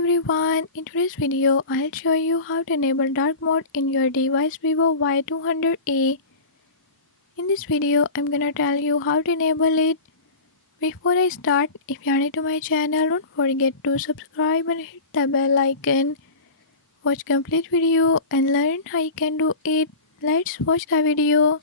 everyone, in today's video I'll show you how to enable dark mode in your device Vivo Y200e. In this video I'm gonna tell you how to enable it. Before I start, if you are new to my channel, don't forget to subscribe and hit the bell icon. Watch complete video and learn how you can do it. Let's watch the video.